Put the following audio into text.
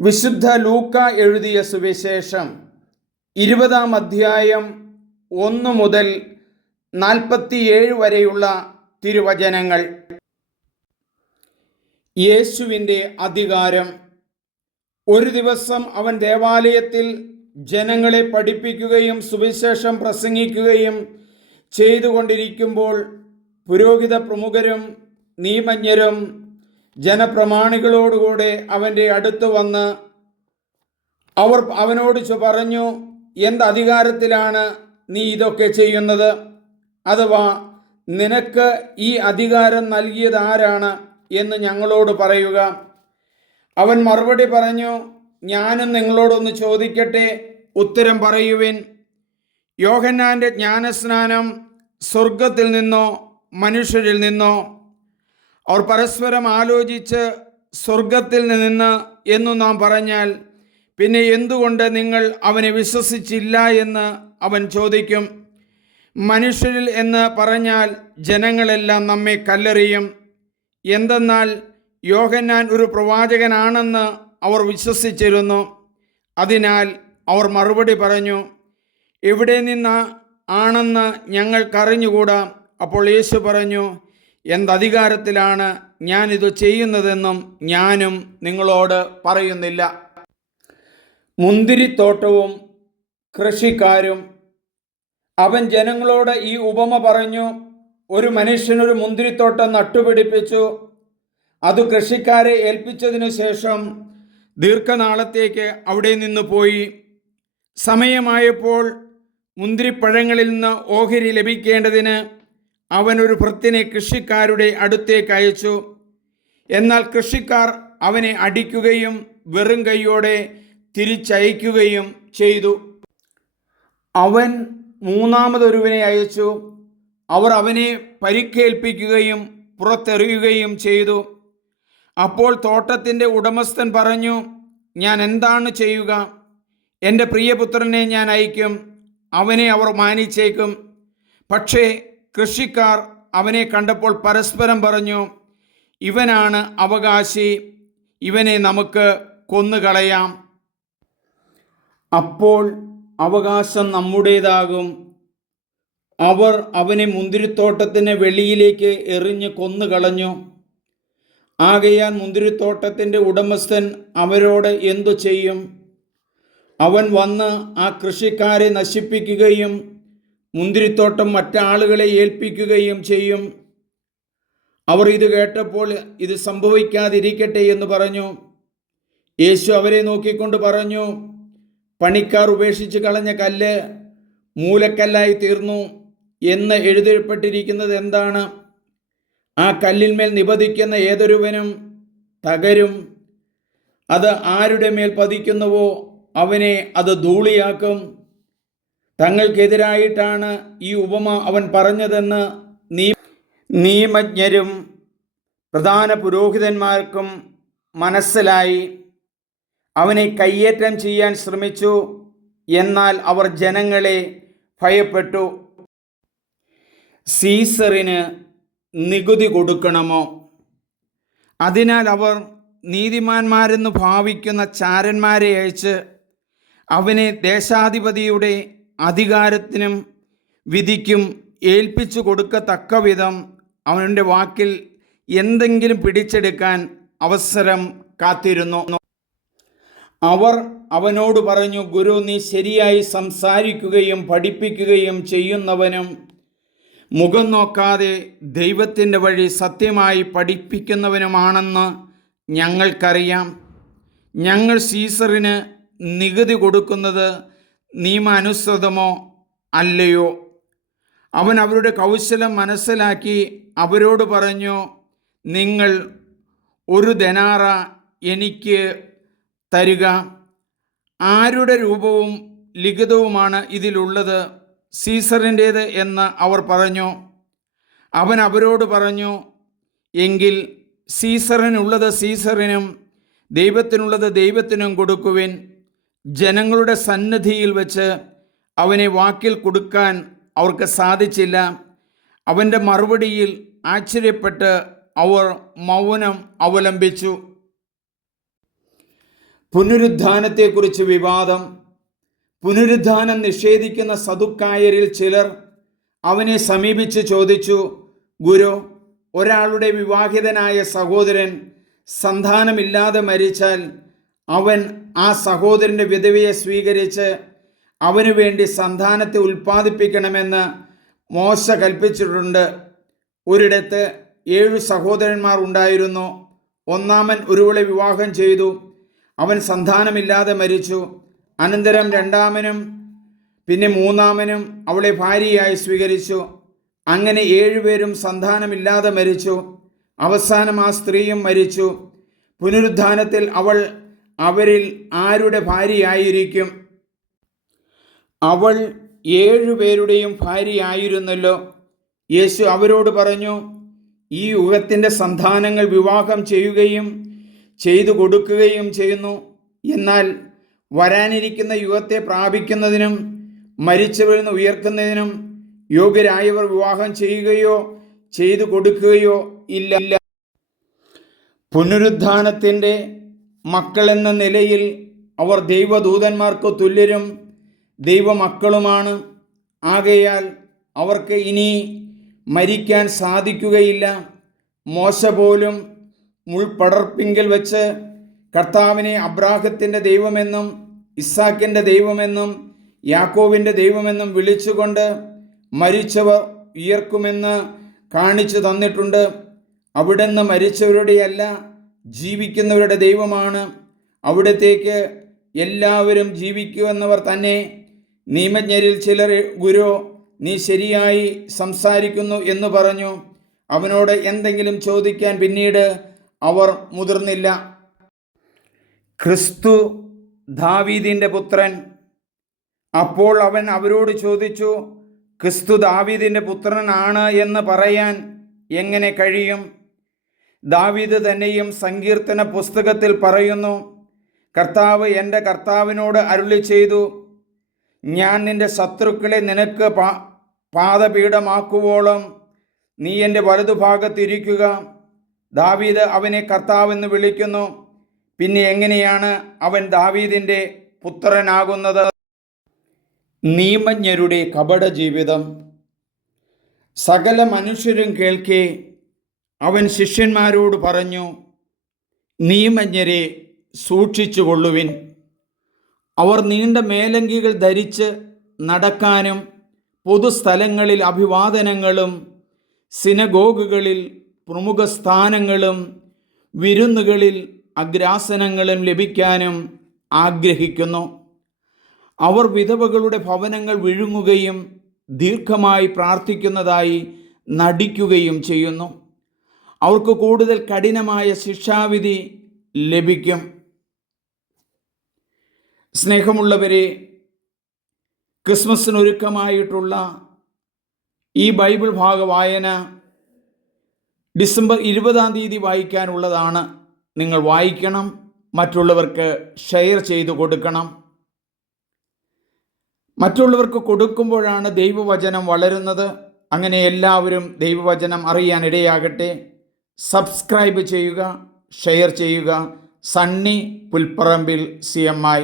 വിശുദ്ധ ലൂക്ക എഴുതിയ സുവിശേഷം 20-ാം അധ്യായം 1 മുതൽ 47 വരെയുള്ള തിരുവചനങ്ങൾ. യേശുവിൻ്റെ അധികാരം. ഒരു ദിവസം അവൻ ദേവാലയത്തിൽ ജനങ്ങളെ പഠിപ്പിക്കുകയും സുവിശേഷം പ്രസംഗിക്കുകയും ചെയ്തുകൊണ്ടിരിക്കുമ്പോൾ പുരോഹിത പ്രമുഖരും നിയമജ്ഞരും ജനപ്രമാണികളോടുകൂടെ അവൻ്റെ അടുത്ത് വന്ന് അവർ അവനോട് പറഞ്ഞു, എന്ത് അധികാരത്തിലാണ് നീ ഇതൊക്കെ ചെയ്യുന്നത്? അഥവാ നിനക്ക് ഈ അധികാരം നൽകിയത് ആരാണ് എന്ന് ഞങ്ങളോട് പറയുക. അവൻ മറുപടി പറഞ്ഞു, ഞാനും നിങ്ങളോടൊന്ന് ചോദിക്കട്ടെ, ഉത്തരം പറയുവിൻ. യോഹന്നാൻ്റെ ജ്ഞാനസ്നാനം സ്വർഗത്തിൽ നിന്നോ മനുഷ്യരിൽ നിന്നോ? അവർ പരസ്പരം ആലോചിച്ച് സ്വർഗത്തിൽ നിന്ന് എന്നു നാം പറഞ്ഞാൽ പിന്നെ എന്തുകൊണ്ട് നിങ്ങൾ അവനെ വിശ്വസിച്ചില്ല എന്ന് അവൻ ചോദിക്കും. മനുഷ്യരിൽ എന്ന് പറഞ്ഞാൽ ജനങ്ങളെല്ലാം നമ്മെ കല്ലെറിയും. എന്തെന്നാൽ യോഹന്നാൻ ഒരു പ്രവാചകനാണെന്ന് അവർ വിശ്വസിച്ചിരുന്നു. അതിനാൽ അവർ മറുപടി പറഞ്ഞു, എവിടെ നിന്ന് ആണെന്ന് ഞങ്ങൾക്കറിഞ്ഞുകൂടാ. അപ്പോൾ യേശു പറഞ്ഞു, എന്തധികാരത്തിലാണ് ഞാനിത് ചെയ്യുന്നതെന്നും ഞാനും നിങ്ങളോട് പറയുന്നില്ല. മുന്തിരിത്തോട്ടവും കൃഷിക്കാരും. അവൻ ജനങ്ങളോട് ഈ ഉപമ പറഞ്ഞു, ഒരു മനുഷ്യനൊരു മുന്തിരിത്തോട്ടം നട്ടുപിടിപ്പിച്ചു. അത് കൃഷിക്കാരെ ഏൽപ്പിച്ചതിനു ശേഷം ദീർഘനാളത്തേക്ക് അവിടെ നിന്ന് പോയി. സമയമായപ്പോൾ മുന്തിരിപ്പഴങ്ങളിൽ നിന്ന് ഓഹരി ലഭിക്കേണ്ടതിന് അവനൊരു ഭൃത്തിനെ കൃഷിക്കാരുടെ അടുത്തേക്ക് അയച്ചു. എന്നാൽ കൃഷിക്കാർ അവനെ അടിക്കുകയും വെറും കൈയോടെ തിരിച്ചയക്കുകയും ചെയ്തു. അവൻ മൂന്നാമതൊരുവനെ അയച്ചു. അവർ അവനെ പരിക്കേൽപ്പിക്കുകയും പുറത്തെറിയുകയും ചെയ്തു. അപ്പോൾ തോട്ടത്തിൻ്റെ ഉടമസ്ഥൻ പറഞ്ഞു, ഞാൻ എന്താണ് ചെയ്യുക? എൻ്റെ പ്രിയപുത്രനെ ഞാൻ അയക്കും, അവനെ അവർ മാനിച്ചേക്കും. പക്ഷേ കൃഷിക്കാർ അവനെ കണ്ടപ്പോൾ പരസ്പരം പറഞ്ഞു, ഇവനാണ് അവകാശി, ഇവനെ നമുക്ക് കൊന്നുകളയാം. അപ്പോൾ അവകാശം നമ്മുടേതാകും. അവർ അവനെ മുന്തിരിത്തോട്ടത്തിന് വെളിയിലേക്ക് എറിഞ്ഞ് കൊന്നുകളഞ്ഞു. ആകയാൽ മുന്തിരിത്തോട്ടത്തിൻ്റെ ഉടമസ്ഥൻ അവരോട് എന്തു ചെയ്യും? അവൻ വന്ന് ആ കൃഷിക്കാരെ നശിപ്പിക്കുകയും മുന്തിരിത്തോട്ടം മറ്റാളുകളെ ഏൽപ്പിക്കുകയും ചെയ്യും. അവർ ഇത് കേട്ടപ്പോൾ ഇത് സംഭവിക്കാതിരിക്കട്ടെ എന്ന് പറഞ്ഞു. യേശു അവരെ നോക്കിക്കൊണ്ട് പറഞ്ഞു, പണിക്കാർ ഉപേക്ഷിച്ച് കളഞ്ഞ കല്ല് മൂലക്കല്ലായി തീർന്നു എന്ന് എഴുതപ്പെട്ടിരിക്കുന്നത് എന്താണ്? ആ കല്ലിന്മേൽ നിപതിക്കുന്ന ഏതൊരുവനും തകരും. അത് ആരുടെ മേൽ പതിക്കുന്നുവോ അവനെ അത് ധൂളിയാക്കും. തങ്ങൾക്കെതിരായിട്ടാണ് ഈ ഉപമ അവൻ പറഞ്ഞതെന്ന് നിയമജ്ഞരും പ്രധാന പുരോഹിതന്മാർക്കും മനസ്സിലായി. അവനെ കയ്യേറ്റം ചെയ്യാൻ ശ്രമിച്ചു. എന്നാൽ അവർ ജനങ്ങളെ ഭയപ്പെട്ടു. സീസറിന് നികുതി കൊടുക്കണമോ? അതിനാൽ അവർ നീതിമാന്മാരെന്ന് ഭാവിക്കുന്ന ചാരന്മാരെ അയച്ച് അവനെ ദേശാധിപതിയുടെ അധികാരത്തിനും വിധിക്കും ഏൽപ്പിച്ചു കൊടുക്കത്തക്ക വിധം അവൻ്റെ വാക്കിൽ എന്തെങ്കിലും പിടിച്ചെടുക്കാൻ അവസരം കാത്തിരുന്നു. അവർ അവനോട് പറഞ്ഞു, ഗുരു, നീ ശരിയായി സംസാരിക്കുകയും പഠിപ്പിക്കുകയും ചെയ്യുന്നവനും മുഖം നോക്കാതെ ദൈവത്തിൻ്റെ വഴി സത്യമായി പഠിപ്പിക്കുന്നവനുമാണെന്ന് ഞങ്ങൾക്കറിയാം. ഞങ്ങൾ സീസറിന് നികുതി കൊടുക്കുന്നത് നിയമാനുസൃതമോ അല്ലയോ? അവൻ അവരുടെ കൗശലം മനസ്സിലാക്കി അവരോട് പറഞ്ഞു, നിങ്ങൾ 1 ദനാറ എനിക്ക് തരിക. ആരുടെ രൂപവും ലിഖിതവുമാണ് ഇതിലുള്ളത്? സീസറിൻ്റേത് എന്ന് അവർ പറഞ്ഞു. അവൻ അവരോട് പറഞ്ഞു, എങ്കിൽ സീസറിനുള്ളത് സീസറിനും ദൈവത്തിനുള്ളത് ദൈവത്തിനും കൊടുക്കുവിൻ. ജനങ്ങളുടെ സന്നിധിയിൽ വെച്ച് അവനെ വാക്കിൽ കൊടുക്കാൻ അവർക്ക് സാധിച്ചില്ല. അവൻ്റെ മറുപടിയിൽ ആശ്ചര്യപ്പെട്ട് അവർ മൗനം അവലംബിച്ചു. പുനരുത്ഥാനത്തെക്കുറിച്ച് വിവാദം. പുനരുത്ഥാനം നിഷേധിക്കുന്ന സദുക്കായരിൽ ചിലർ അവനെ സമീപിച്ച് ചോദിച്ചു, ഗുരു, ഒരാളുടെ വിവാഹിതനായ സഹോദരൻ സന്താനമില്ലാതെ മരിച്ചാൽ അവൻ ആ സഹോദരൻ്റെ വിധവയെ സ്വീകരിച്ച് അവനു വേണ്ടി സന്താനത്തെ ഉൽപ്പാദിപ്പിക്കണമെന്ന് മോശ കൽപ്പിച്ചിട്ടുണ്ട്. ഒരിടത്ത് 7 സഹോദരന്മാർ ഉണ്ടായിരുന്നു. ഒന്നാമൻ ഒരുവളെ വിവാഹം ചെയ്തു. അവൻ സന്താനമില്ലാതെ മരിച്ചു. അനന്തരം രണ്ടാമനും പിന്നെ മൂന്നാമനും അവളെ ഭാര്യയായി സ്വീകരിച്ചു. അങ്ങനെ 7 പേരും സന്താനമില്ലാതെ മരിച്ചു. അവസാനം ആ സ്ത്രീയും മരിച്ചു. പുനരുത്ഥാനത്തിൽ അവൾ അവരിൽ ആരുടെ ഭാര്യയായിരിക്കും? അവൾ 7 പേരുടെയും ഭാര്യയായിരുന്നല്ലോ. യേശു അവരോട് പറഞ്ഞു, ഈ യുഗത്തിൻ്റെ സന്താനങ്ങൾ വിവാഹം ചെയ്യുകയും ചെയ്തു കൊടുക്കുകയും ചെയ്യുന്നു. എന്നാൽ വരാനിരിക്കുന്ന യുഗത്തെ പ്രാപിക്കുന്നതിനും മരിച്ചവരിൽ നിന്ന് ഉയർക്കുന്നതിനും യോഗ്യരായവർ വിവാഹം ചെയ്യുകയോ ചെയ്തു കൊടുക്കുകയോ ഇല്ല. പുനരുത്ഥാനത്തിൻ്റെ മക്കളെന്ന നിലയിൽ അവർ ദൈവദൂതന്മാർക്ക് തുല്യരും ദൈവമക്കളുമാണ്. ആകയാൽ അവർക്ക് ഇനി മരിക്കാൻ സാധിക്കുകയില്ല. മോശ പോലും മുൾപടർപ്പിങ്കിൽ വെച്ച് കർത്താവിനെ അബ്രാഹത്തിൻ്റെ ദൈവമെന്നും ഇസ്സാക്കിൻ്റെ ദൈവമെന്നും യാക്കോബിൻ്റെ ദൈവമെന്നും വിളിച്ചുകൊണ്ട് മരിച്ചവർ ഉയർക്കുമെന്ന് കാണിച്ചു തന്നിട്ടുണ്ട്. അവിടുന്ന് മരിച്ചവരുടെയല്ല, ജീവിക്കുന്നവരുടെ ദൈവമാണ്. അവിടത്തേക്ക് എല്ലാവരും ജീവിക്കുമെന്നവർ തന്നെ. നിയമജ്ഞരിൽ ചിലർ, ഗുരു, നീ ശരിയായി സംസാരിക്കുന്നു എന്ന് പറഞ്ഞു. അവനോട് എന്തെങ്കിലും ചോദിക്കാൻ പിന്നീട് അവർ മുതിർന്നില്ല. ക്രിസ്തു ദാവീദിൻ്റെ പുത്രൻ. അപ്പോൾ അവൻ അവരോട് ചോദിച്ചു, ക്രിസ്തു ദാവീദിൻ്റെ പുത്രനാണ് എന്ന് പറയാൻ എങ്ങനെ കഴിയും? ദാവീദ് തന്നെയും സങ്കീർത്തന പുസ്തകത്തിൽ പറയുന്നു, കർത്താവ് എൻ്റെ കർത്താവിനോട് അരുളി ചെയ്തു, ഞാൻ നിൻ്റെ ശത്രുക്കളെ നിനക്ക് പാദപീഠമാക്കുവോളം നീ എൻ്റെ വലതുഭാഗത്തിരിക്കുക. ദാവീദ് അവനെ കർത്താവെന്ന് വിളിക്കുന്നു. പിന്നെ എങ്ങനെയാണ് അവൻ ദാവീദിൻ്റെ പുത്രനാകുന്നത്? നിയമജ്ഞരുടെ കപട ജീവിതം. സകല മനുഷ്യരും കേൾക്കെ അവൻ ശിഷ്യന്മാരോട് പറഞ്ഞു, നിയമജ്ഞരെ സൂക്ഷിച്ചുകൊള്ളുവിൻ. അവർ നീണ്ട മേലങ്കികൾ ധരിച്ച് നടക്കാനും പൊതുസ്ഥലങ്ങളിൽ അഭിവാദനങ്ങളും സിനഗോഗുകളിൽ പ്രമുഖ സ്ഥാനങ്ങളും വിരുന്നുകളിൽ അഗ്രാസനങ്ങളും ലഭിക്കാനും ആഗ്രഹിക്കുന്നു. അവർ വിധവകളുടെ ഭവനങ്ങൾ വിഴുങ്ങുകയും ദീർഘമായി പ്രാർത്ഥിക്കുന്നതായി നടിക്കുകയും ചെയ്യുന്നു. അവർക്ക് കൂടുതൽ കഠിനമായ ശിക്ഷാവിധി ലഭിക്കും. സ്നേഹമുള്ളവരെ, ക്രിസ്മസിനൊരുക്കമായിട്ടുള്ള ഈ ബൈബിൾ ഭാഗ വായന ഡിസംബർ 20 വായിക്കാനുള്ളതാണ്. നിങ്ങൾ വായിക്കണം, മറ്റുള്ളവർക്ക് ഷെയർ ചെയ്തു കൊടുക്കണം. മറ്റുള്ളവർക്ക് കൊടുക്കുമ്പോഴാണ് ദൈവവചനം വളരുന്നത്. അങ്ങനെ എല്ലാവരും ദൈവവചനം അറിയാൻ ഇടയാകട്ടെ. സബ്സ്ക്രൈബ് ചെയ്യുക, ഷെയർ ചെയ്യുക. സണ്ണി പുൽപ്പറമ്പിൽ CMI.